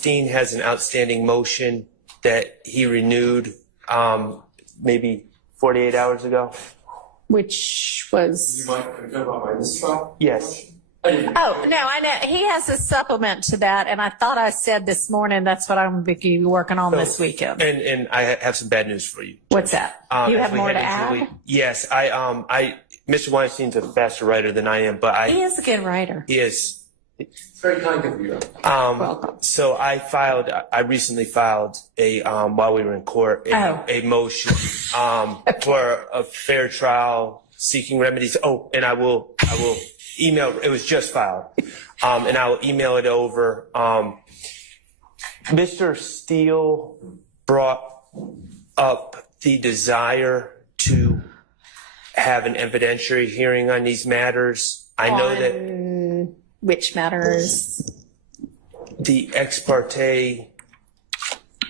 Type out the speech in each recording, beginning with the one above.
Dean has an outstanding motion that he renewed maybe 48 hours ago. Which was... You might know about my Mistrial? Yes. Oh, no, I know. He has a supplement to that, and I thought I said this morning that's what I'm going to be working on this weekend. And I have some bad news for you. What's that? You have more to add? Yes. Mr. Weinstein's a faster writer than I am, but He is a good writer. He is. It's very kind of you. Welcome. So I recently filed while we were in court, a motion for a fair trial seeking remedies. Oh, and I will email, it was just filed, and I will email it over. Mr. Steele brought up the desire to have an evidentiary hearing on these matters. I know that. Which matters? The ex parte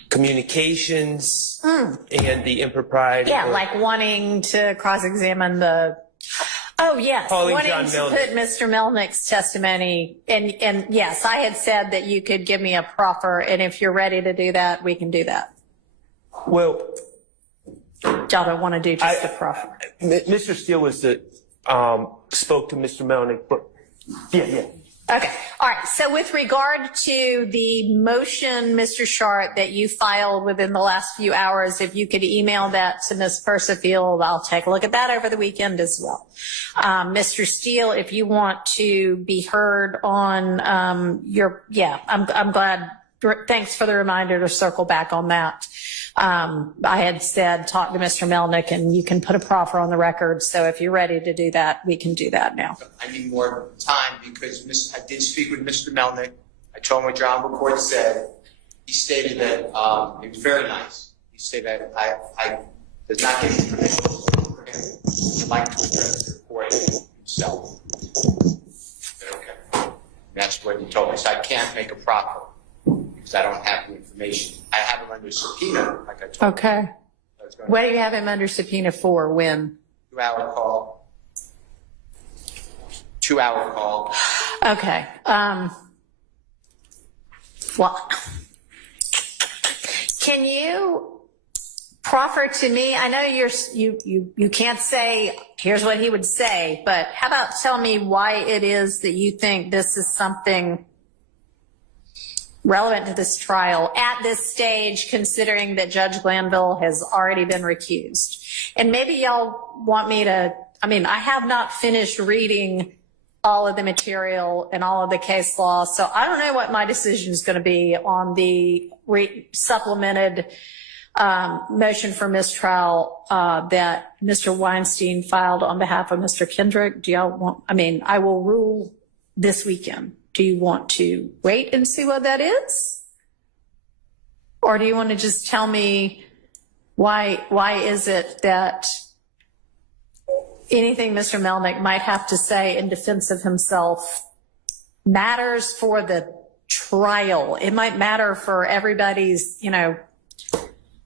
communications and the impropriety. Yeah, like wanting to cross-examine the... Oh, yes, wanting to put Mr. Melnick's testimony. And yes, I had said that you could give me a proffer, and if you're ready to do that, we can do that. Well... Y'all don't want to do just a proffer. Mr. Steele was the... spoke to Mr. Melnick, but... Yeah. Okay. All right. So with regard to the motion, Mr. Shart, that you filed within the last few hours, if you could email that to Ms. Persifield, I'll take a look at that over the weekend as well. Mr. Steele, if you want to be heard on I'm glad. Thanks for the reminder to circle back on that. I had said, talk to Mr. Melnick and you can put a proffer on the record. So if you're ready to do that, we can do that now. I need more time because I did speak with Mr. Melnick. I told him what your Honorable Court said. He stated that it was very nice. He stated that I did not get permission for him. I'd like to address the court himself. Okay. That's what he told me. So I can't make a proffer because I don't have the information. I have him under subpoena, like I told you. Okay. What do you have him under subpoena for? When? 2-hour call. 2-hour call. Okay. Well, can you proffer to me? I know you can't say here's what he would say, but how about tell me why it is that you think this is something relevant to this trial at this stage, considering that Judge Glanville has already been recused. And maybe y'all want me to, I have not finished reading all of the material and all of the case law, so I don't know what my decision is going to be on the supplemented motion for mistrial that Mr. Weinstein filed on behalf of Mr. Kendrick. Do y'all want, I will rule this weekend. Do you want to wait and see what that is? Or do you want to just tell me why is it that anything Mr. Melnick might have to say in defense of himself matters for the trial? It might matter for everybody's,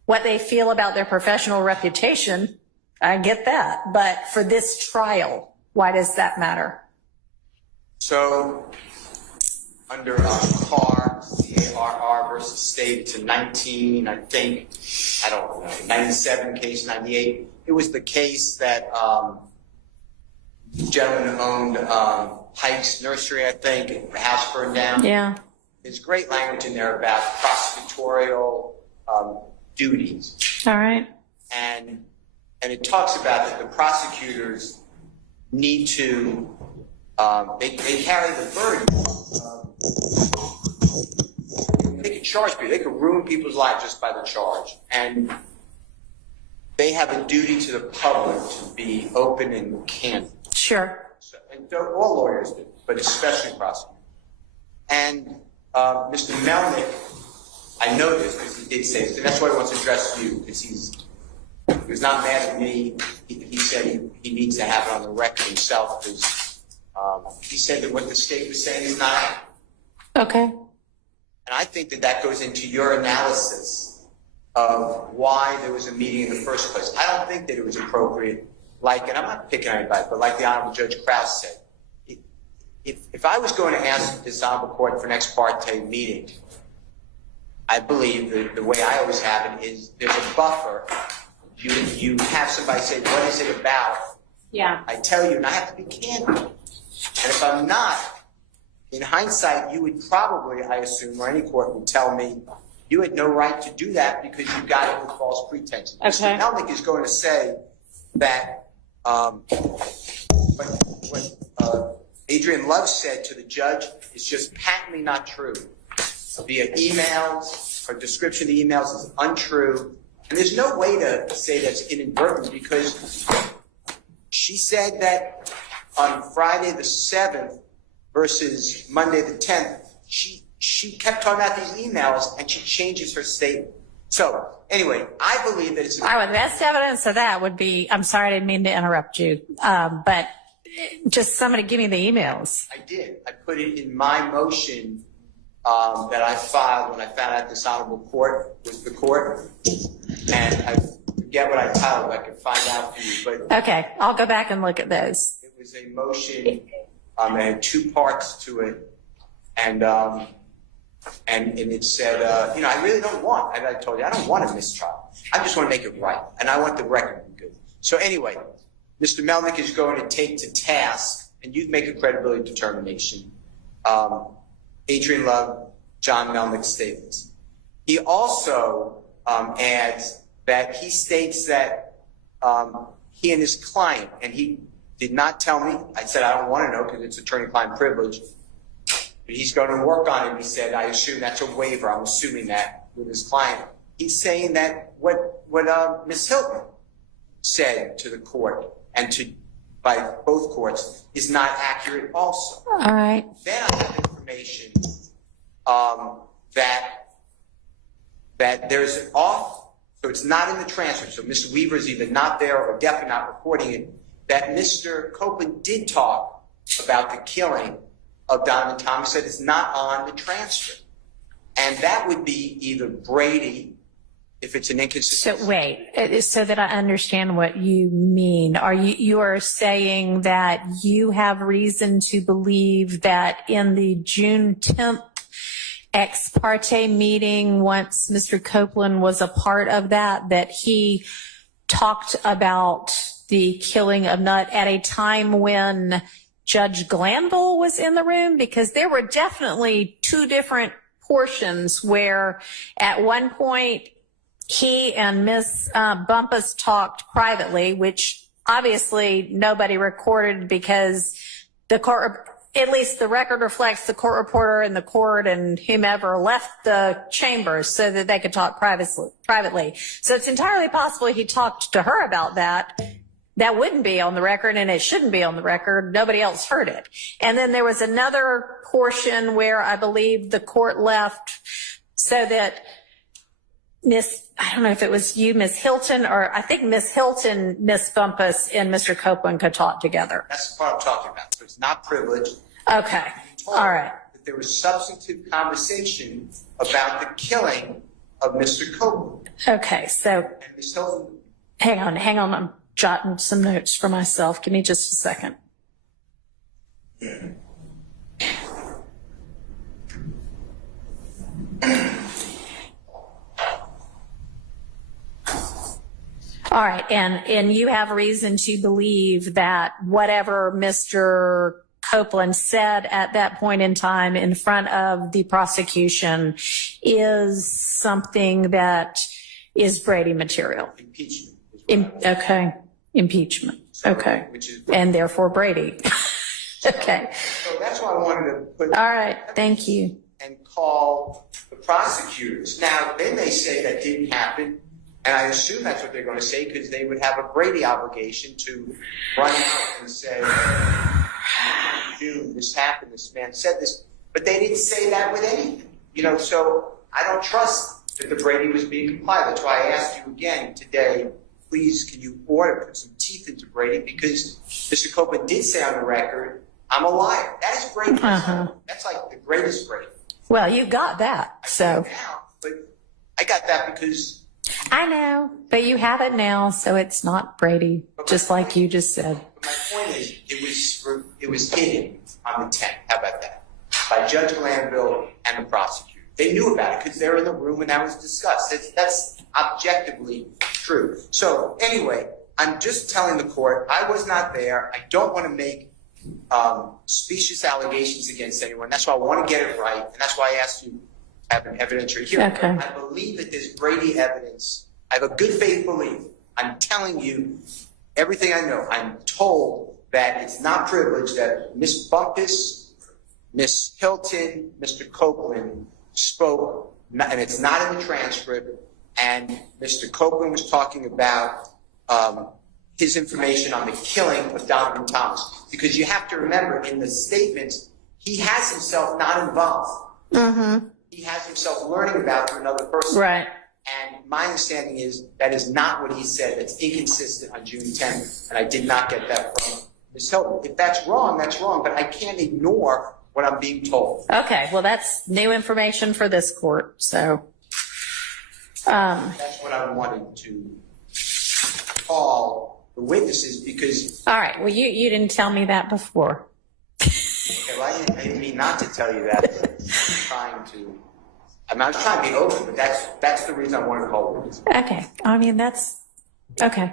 what they feel about their professional reputation. I get that. But for this trial, why does that matter? So, under Carr, C-A-R-R versus State, it's a 97 case, 98. It was the case that the gentleman owned Pike's Nursery, I think, the house burned down. Yeah. There's great language in there about prosecutorial duties. All right. And it talks about that the prosecutors need to, they carry the burden. They can charge people. They can ruin people's lives just by the charge. And they have a duty to the public to be open and candid. Sure. So, and all lawyers do, but especially prosecutors. And Mr. Melnick, I know this because he did say this, and that's why he wants to address you, because he was not mad at me. He said he needs to have it on the record himself, because he said that what the state was saying is not. Okay. And I think that goes into your analysis of why there was a meeting in the first place. I don't think that it was appropriate, and I'm not picking anybody, but like the Honorable Judge Krause said, if I was going to ask this Honorable Court for an ex parte meeting, I believe the way I always have it is there's a buffer. You have somebody say, what is it about? Yeah. I tell you, and I have to be candid. And if I'm not, in hindsight, you would probably, I assume, or any court would tell me, you had no right to do that because you got it with false pretenses. Okay. Mr. Melnick is going to say that what Adrian Love said to the judge is just patently not true. Via emails, her description of the emails is untrue. And there's no way to say that's inadvertent because she said that on Friday the 7th versus Monday the 10th, she kept talking about these emails and she changes her statement. So anyway, I believe that it's... All right, the best evidence of that would be, I'm sorry, I didn't mean to interrupt you, but just somebody give me the emails. I did. I put it in my motion that I filed when I found out this honorable court was the court. And I forget what I titled. I could find out for you. But Okay, I'll go back and look at those. it was a motion. It had two parts to it. And it said, I really don't want, as I told you, I don't want a mistrial. I just want to make it right. And I want the record to be good. So anyway, Mr. Melnick is going to take to task, and you make a credibility determination, Adrian Love, John Melnick's statements. He also adds that he states that he and his client, and he did not tell me, I said I don't want to know because it's attorney-client privilege, but he's going to work on it. He said, I assume that's a waiver. I'm assuming that with his client. He's saying that what Ms. Hilton said to the court and by both courts is not accurate also. All right. Then I have information that there's an off, so it's not in the transcript, so Mr. Weaver is either not there or definitely not reporting it, that Mr. Copeland did talk about the killing of Donovan Thomas, said it's not on the transcript. And that would be either Brady, if it's an inconsistency. So wait, so that I understand what you mean. You are saying that you have reason to believe that in the June 10th ex parte meeting, once Mr. Copeland was a part of that he talked about the killing of Nutt at a time when Judge Glanville was in the room? Because there were definitely two different portions where at one point he and Ms. Bumpus talked privately, which obviously nobody recorded because the court, at least the record reflects the court reporter and the court and whomever left the chambers so that they could talk privately. So it's entirely possible he talked to her about that. That wouldn't be on the record, and it shouldn't be on the record. Nobody else heard it. And then there was another portion where I believe the court left so that I don't know if it was you, Ms. Hilton, or I think Ms. Hilton, Ms. Bumpus, and Mr. Copeland could talk together. That's the part I'm talking about. So it's not privileged. Okay. All right. That there was substantive conversation about the killing of Mr. Copeland. Okay. So And Ms. Hilton. hang on. I'm jotting some notes for myself. Give me just a second. All right, and you have reason to believe that whatever Mr. Copeland said at that point in time in front of the prosecution is something that is Brady material. Impeachment. Okay, impeachment. Okay, and therefore Brady. Okay. So that's why I wanted to put. All right, thank you. And call the prosecutors. Now, they may say that didn't happen. And I assume that's what they're going to say because they would have a Brady obligation to run out and say, June, this happened, this man said this. But they didn't say that with anything. So I don't trust that the Brady was being complied. That's why I asked you again today, please, can you put some teeth into Brady? Because Mr. Copeland did say on the record, I'm a liar. That is Brady. That's like the greatest Brady. Well, you got that. So. But I got that because. I know, but you have it now, so it's not Brady, just like you just said. But my point is, it was hidden on the 10th. How about that? By Judge Glanville and the prosecutors. They knew about it because they were in the room when that was discussed. That's objectively true. So anyway, I'm just telling the court, I was not there. I don't want to make specious allegations against anyone. That's why I want to get it right, and that's why I asked you to have an evidentiary hearing. Okay. I believe that there's Brady evidence. I have a good faith belief. I'm telling you everything I know. I'm told that it's not privileged, that Ms. Bumpus, Ms. Hilton, Mr. Copeland spoke, and it's not in the transcript, and Mr. Copeland was talking about his information on the killing of Donovan Thomas. Because you have to remember, in the statements, he has himself not involved. Mm-hmm. He has himself learning about through another person. Right. And my understanding is that is not what he said. That's inconsistent on June 10th, and I did not get that from Ms. Hilton. If that's wrong, but I can't ignore what I'm being told. Okay, well, that's new information for this court, so. That's what I wanted to call the witnesses, because All right, well, you didn't tell me that before. okay, well, I didn't mean not to tell you that, but I was trying to be open, but that's the reason I wanted to call witnesses. Okay, I mean, that's, okay.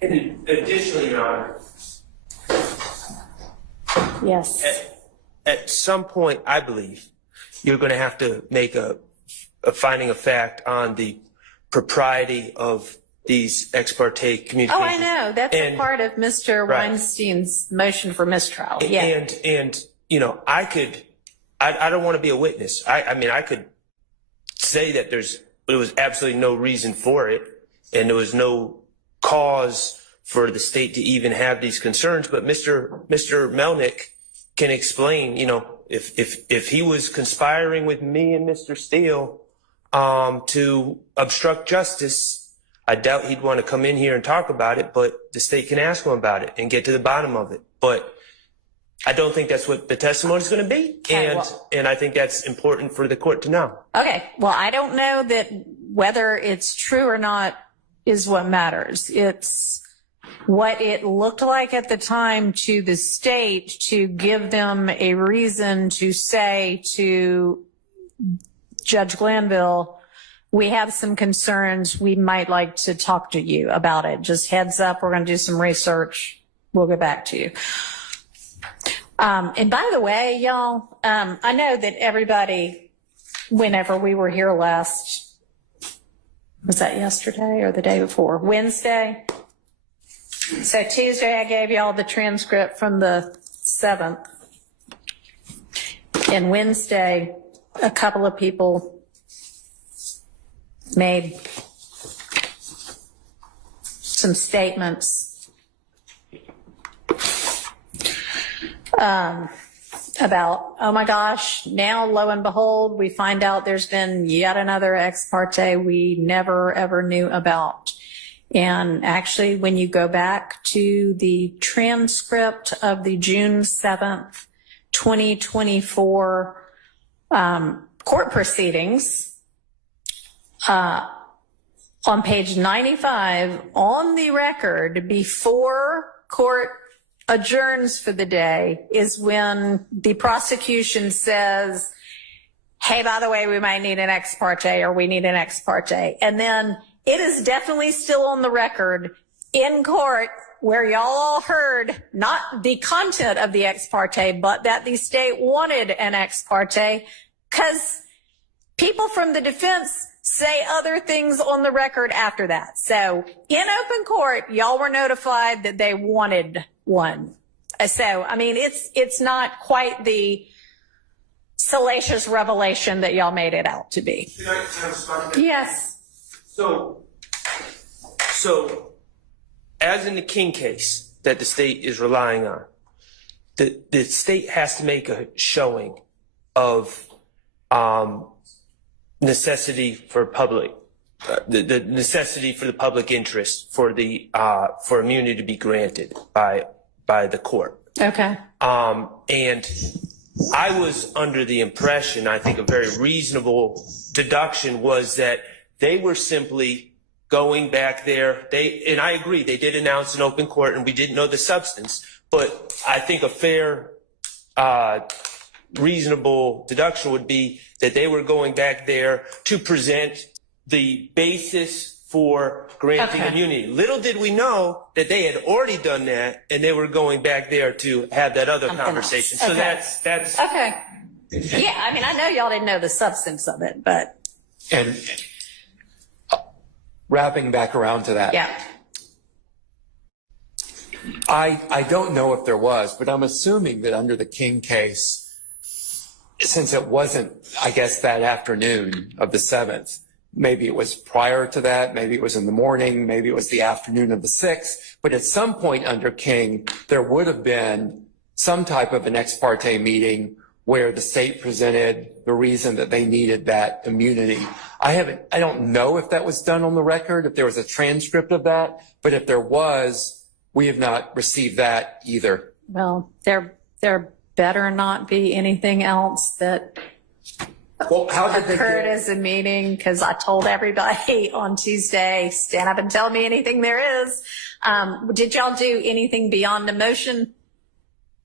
And additionally, Your Honor, Yes. at some point, I believe, you're going to have to make a finding of fact on the propriety of these ex parte communications. Oh, I know. That's a part of Mr. Right. Weinstein's motion for mistrial. Yeah. And you know, I don't want to be a witness. I mean, I could say that there was absolutely no reason for it, and there was no cause for the state to even have these concerns. But Mr. Melnick can explain, you know, if he was conspiring with me and Mr. Steele to obstruct justice, I doubt he'd want to come in here and talk about it, but the state can ask him about it and get to the bottom of it. But I don't think that's what the testimony is going to be. Okay, And I think that's important for the court to know. Okay. Well, I don't know that whether it's true or not is what matters. It's what it looked like at the time to the state to give them a reason to say to Judge Glanville, we have some concerns. We might like to talk to you about it. Just heads up. We're going to do some research. We'll get back to you. And by the way, y'all, I know that everybody, whenever we were here last, was that yesterday or the day before? Wednesday. So Tuesday, I gave y'all the transcript from the 7th. And Wednesday, a couple of people made some statements about, oh my gosh, now lo and behold, we find out there's been yet another ex parte we never ever knew about. And actually, when you go back to the transcript of the June 7th, 2024 court proceedings, on page 95 on the record before court adjourns for the day is when the prosecution says, hey, by the way, we might need an ex parte, or we need an ex parte. And then it is definitely still on the record in court where y'all all heard not the content of the ex parte, but that the state wanted an ex parte, because people from the defense say other things on the record after that. So in open court, y'all were notified that they wanted one. So, I mean, it's not quite the salacious revelation that y'all made it out to be. Can I respond to that? Yes. So as in the King case that the state is relying on, the state has to make a showing of necessity for public, the necessity for the public interest for the for immunity to be granted by the court. Okay. And I was under the impression, I think a very reasonable deduction was that they were simply going back there. And I agree, they did announce an open court and we didn't know the substance, but I think a fair reasonable deduction would be that they were going back there to present the basis for granting immunity. Little did we know that they had already done that, and they were going back there to have that other conversation. So that's Okay. Yeah, I mean, I know y'all didn't know the substance of it, but. And wrapping back around to that. Yeah. I don't know if there was, but I'm assuming that under the King case, since it wasn't, I guess, that afternoon of the 7th, maybe it was prior to that, maybe it was in the morning, maybe it was the afternoon of the 6th, but at some point under King, there would have been some type of an ex parte meeting where the state presented the reason that they needed that immunity. I don't know if that was done on the record, if there was a transcript of that, but if there was, we have not received that either. Well, there better not be anything else that Well, how did they occurred get, as a meeting, because I told everybody on Tuesday, stand up and tell me anything there is. Did y'all do anything beyond the motion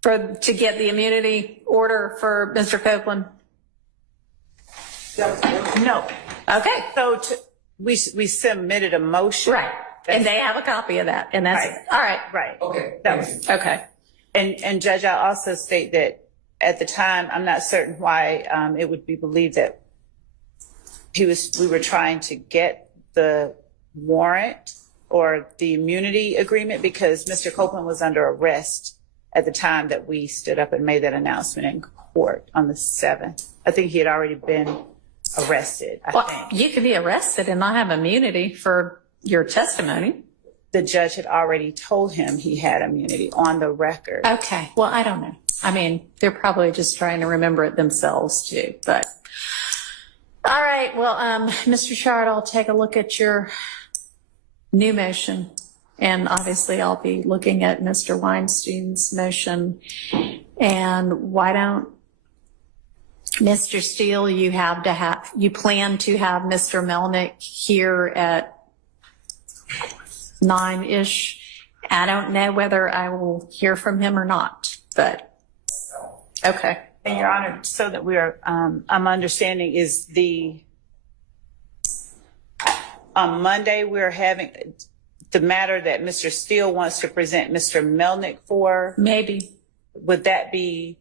to get the immunity order for Mr. Copeland? No. Okay. So we submitted a motion. Right. And they have a copy of that. And that's Right. all right. Right. okay, That was, Okay. and Judge, I also state that at the time, I'm not certain why it would be believed that we were trying to get the warrant or the immunity agreement, because Mr. Copeland was under arrest at the time that we stood up and made that announcement in court on the 7th. I think he had already been arrested, I Well, think. you could be arrested and not have immunity for your testimony. The judge had already told him he had immunity on the record. Okay. Well, I don't know. I mean, they're probably just trying to remember it themselves too, but. All right. Well, Mr. Shard, I'll take a look at your new motion. And obviously I'll be looking at Mr. Weinstein's motion. And why don't, Mr. Steele, you plan to have Mr. Melnick here at 9-ish. I don't know whether I will hear from him or not, but okay. And Your Honor, so that we are, I'm understanding is on Monday, we're having the matter that Mr. Steele wants to present Mr. Melnick for. Maybe. Would that be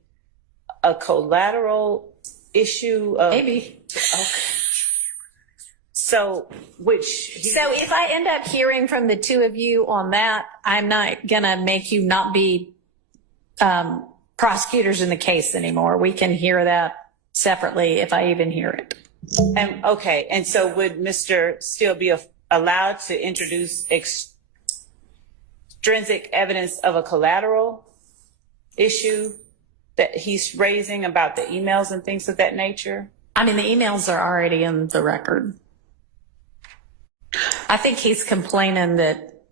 a collateral issue? Maybe. Okay. So if I end up hearing from the two of you on that, I'm not gonna make you not be prosecutors in the case anymore. We can hear that separately if I even hear it. okay. And so would Mr. Steele be allowed to introduce extrinsic evidence of a collateral issue that he's raising about the emails and things of that nature? I mean, the emails are already in the record. I think he's complaining that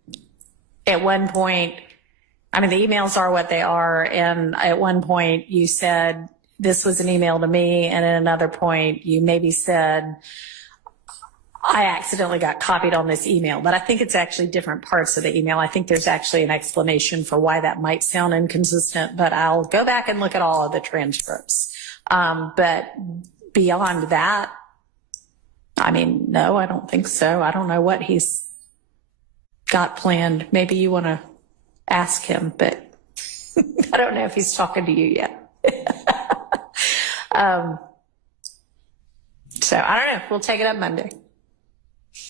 at one point, I mean, the emails are what they are. And at one point you said, this was an email to me. And at another point you maybe said, I accidentally got copied on this email, but I think it's actually different parts of the email. I think there's actually an explanation for why that might sound inconsistent, but I'll go back and look at all of the transcripts. But beyond that, I mean, no, I don't think so. I don't know what he's got planned. Maybe you want to ask him, but I don't know if he's talking to you yet. So I don't know. We'll take it up Monday.